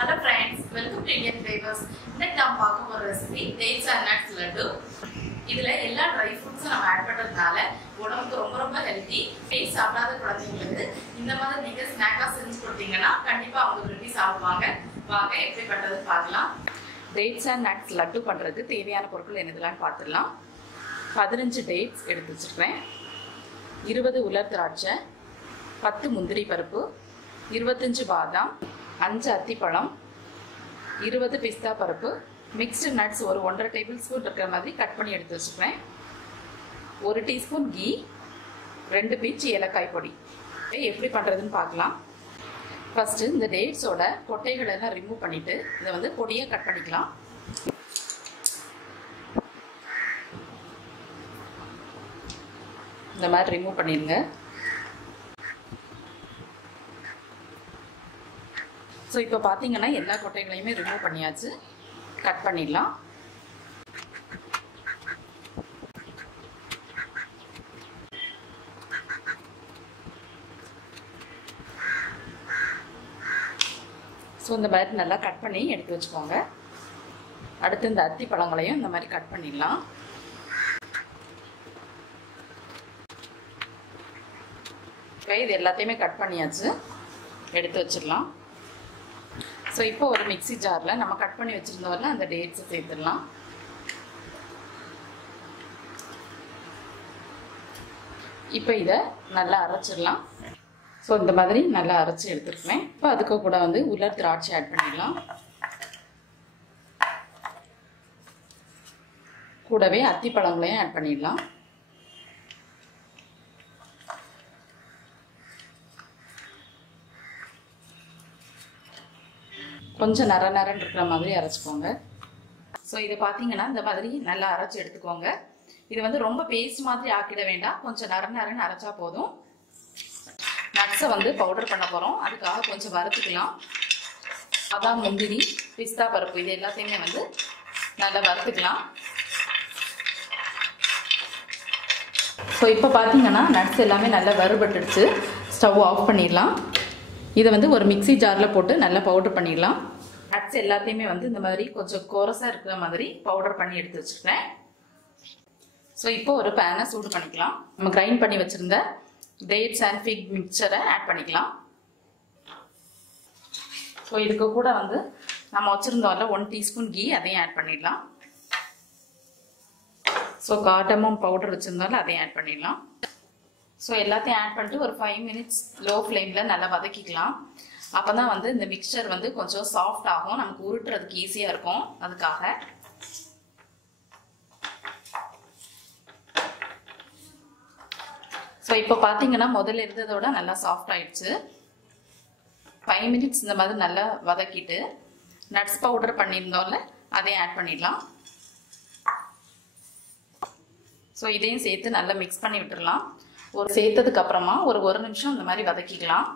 Hello friends, welcome to Indian Flavors. Today we will talk about recipe dates and nuts ladoo. இதுல எல்லா dry fruits நம்ம add பண்றதுனால உடம்புக்கு ரொம்ப healthy. Taste சாப்பிடாத குழந்தைகளுக்கு இந்த மாதிரி நீங்க ஸ்நாக்கா செஞ்சு கொடுத்தீங்கன்னா கண்டிப்பா அவங்க விரும்பி சாப்பிடுவாங்க. வாங்க எப்படி பண்றதுன்னு பார்க்கலாம். Dates and nuts ladoo பண்றதுக்கு தேவையான பொருட்கள் என்னெல்லாம் பார்த்துடலாம். 15 dates எடுத்து வச்சிருக்கேன். 20 உலர் திராட்சை, 10 முந்திரி பருப்பு, 25 பாதாம், 5 அத்திப்பழம், 20 பிஸ்தா பருப்பு, மிக்ஸ்டு நட்ஸ் ஒரு 1.5 டேபிள்ஸ்பூன் இருக்கிற மாதிரி கட் பண்ணி எடுத்து வச்சுக்கிறேன். 1 டீஸ்பூன் கீ, 2 பிஞ்ச் ஏலக்காய் பொடி. எப்படி பண்ணுறதுன்னு பார்க்கலாம். ஃபஸ்ட்டு இந்த டேட்ஸோட கொட்டைகளை எல்லாம் ரிமூவ் பண்ணிவிட்டு இதை வந்து பொடியாக கட் பண்ணிக்கலாம். இந்த மாதிரி ரிமூவ் பண்ணிடுங்க. ஸோ இப்போ பார்த்தீங்கன்னா எல்லா கொட்டைகளையுமே ரிமூவ் பண்ணியாச்சு. கட் பண்ணிடலாம். ஸோ இந்த மாதிரி நல்லா கட் பண்ணி எடுத்து வச்சுக்கோங்க. அடுத்து இந்த அத்தி பழங்களையும் இந்த மாதிரி கட் பண்ணிடலாம். இது எல்லாத்தையுமே கட் பண்ணியாச்சு, எடுத்து வச்சிடலாம். ஸோ இப்போ ஒரு மிக்ஸி ஜாரில் நம்ம கட் பண்ணி வச்சுருந்தோம்ல அந்த டேட்ஸை சேர்த்துடலாம். இப்போ இதை நல்லா அரைச்சிடலாம். ஸோ இந்த மாதிரி நல்லா அரைச்சி எடுத்துருக்கேன். இப்போ அதுக்கு கூட வந்து உலர் திராட்சை ஆட் பண்ணிடலாம். கூடவே அத்திப்பழங்களையும் ஆட் பண்ணிடலாம். கொஞ்சம் நரன்னு இருக்கிற மாதிரி அரைச்சிக்கோங்க. ஸோ இதை பார்த்தீங்கன்னா இந்த மாதிரி நல்லா அரைச்சி எடுத்துக்கோங்க. இது வந்து ரொம்ப பேஸ்ட் மாதிரி ஆக்கிட வேண்டாம், கொஞ்சம் நரன்னு அரைச்சா போதும். நட்ஸை வந்து பவுடர் பண்ண போகிறோம், அதுக்காக கொஞ்சம் வறுத்துக்கலாம். அதான் முந்திரி, பிஸ்தா பருப்பு இது எல்லாத்தையுமே வந்து நல்லா வறுத்துக்கலாம். ஸோ இப்போ பார்த்தீங்கன்னா நட்ஸ் எல்லாமே நல்லா வறுபட்டுடுச்சு. ஸ்டவ் ஆஃப் பண்ணிடலாம். இதை வந்து ஒரு மிக்ஸி ஜாரில் போட்டு நல்லா பவுடர் பண்ணிடலாம். நட்ஸ் எல்லாத்தையுமே வந்து இந்த மாதிரி கொஞ்சம் கோரஸாக இருக்கிற மாதிரி பவுடர் பண்ணி எடுத்து வச்சுருக்கேன். ஸோ இப்போ ஒரு பேனை சூடு பண்ணிக்கலாம். நம்ம கிரைண்ட் பண்ணி வச்சுருந்த டேட்ஸ் அண்ட் ஃபிக் மிக்சரை ஆட் பண்ணிக்கலாம். ஸோ இதுக்கு கூட வந்து நம்ம வச்சுருந்தோம்ல 1 டீஸ்பூன் கீ, அதையும் ஆட் பண்ணிடலாம். ஸோ கார்டமம் பவுடர் வச்சுருந்தோம்ல அதையும் ஆட் பண்ணிடலாம். ஸோ எல்லாத்தையும் ஆட் பண்ணிட்டு ஒரு 5 மினிட்ஸ் லோ ஃப்ளேமில் நல்லா வதக்கிக்கலாம். அப்போ தான் வந்து இந்த மிக்சர் வந்து கொஞ்சம் சாஃப்ட் ஆகும், நமக்கு உருட்டுறதுக்கு ஈஸியாக இருக்கும். அதுக்காக ஸோ இப்போ பார்த்தீங்கன்னா முதல்ல இருந்ததோட நல்லா சாஃப்ட் ஆயிடுச்சு. 5 மினிட்ஸ் இந்த மாதிரி நல்லா வதக்கிட்டு நட்ஸ் பவுடர் பண்ணியிருந்தோம்ல அதையும் ஆட் பண்ணிடலாம். ஸோ இதையும் சேர்த்து நல்லா மிக்ஸ் பண்ணி விட்டுடலாம். சேர்த்ததுக்கு அப்புறமா ஒரு நிமிஷம் இந்த மாதிரி வதக்கிக்கலாம்.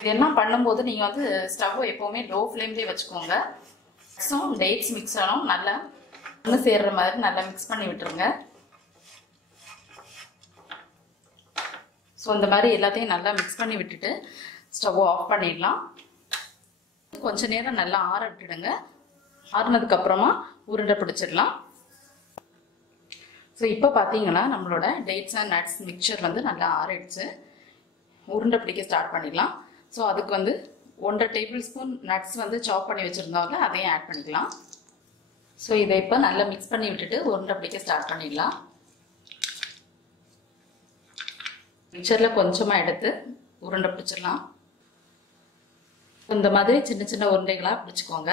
இதெல்லாம் பண்ணும்போது நீங்கள் வந்து ஸ்டவ் எப்போவுமே லோ ஃப்ளேம்லேயே வச்சுக்கோங்க. டேட்ஸ் மிக்ஸரும் நல்லா ஒன்று சேர்ற மாதிரி நல்லா மிக்ஸ் பண்ணி விட்டுருங்க. ஸோ இந்த மாதிரி எல்லாத்தையும் நல்லா மிக்ஸ் பண்ணி விட்டுட்டு ஸ்டவ் ஆஃப் பண்ணிடலாம். கொஞ்ச நேரம் நல்லா ஆற விட்டுடுங்க. ஆறுனதுக்கு அப்புறமா உருண்டை பிடிச்சிடலாம். ஸோ இப்போ பார்த்தீங்கன்னா நம்மளோட டேட்ஸ் அண்ட் நட்ஸ் மிக்சர் வந்து நல்லா ஆறிடுச்சு. உருண்டை பிடிக்க ஸ்டார்ட் பண்ணிடலாம். ஸோ அதுக்கு வந்து 1.5 டேபிள் ஸ்பூன் நட்ஸ் வந்து சாப் பண்ணி வச்சுருந்தோம்ல அதையும் ஆட் பண்ணிக்கலாம். ஸோ இதை இப்போ நல்லா மிக்ஸ் பண்ணி விட்டுட்டு உருண்டை பிடிக்க ஸ்டார்ட் பண்ணிடலாம். மிக்சரில் கொஞ்சமாக எடுத்து உருண்டை பிடிச்சிடலாம். இந்த மாதிரி சின்ன சின்ன உருண்டைகளாக பிடிச்சிக்கோங்க.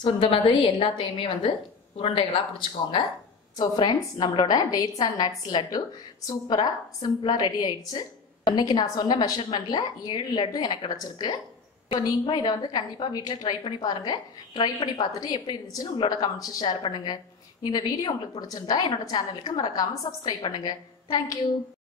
ஸோ இந்த மாதிரி எல்லாத்தையுமே வந்து உருண்டைகளாக பிடிச்சிக்கோங்க. ஸோ ஃப்ரெண்ட்ஸ், நம்மளோட டேட்ஸ் அண்ட் நட்ஸ் லட்டு சூப்பராக சிம்பிளாக ரெடி ஆயிடுச்சு. இன்னைக்கு நான் சொன்ன மெஷர்மெண்ட்டில் 7 லட்டு எனக்கு கிடச்சிருக்கு. ஸோ நீங்களும் இதை வந்து கண்டிப்பாக வீட்டில் ட்ரை பண்ணி பாருங்கள். ட்ரை பண்ணி பார்த்துட்டு எப்படி இருந்துச்சுன்னு உங்களோட கமெண்ட்ஸ் ஷேர் பண்ணுங்கள். இந்த வீடியோ உங்களுக்கு பிடிச்சிருந்தா என்னோட சேனலுக்கு மறக்காமல் சப்ஸ்கிரைப் பண்ணுங்கள். தேங்க்யூ.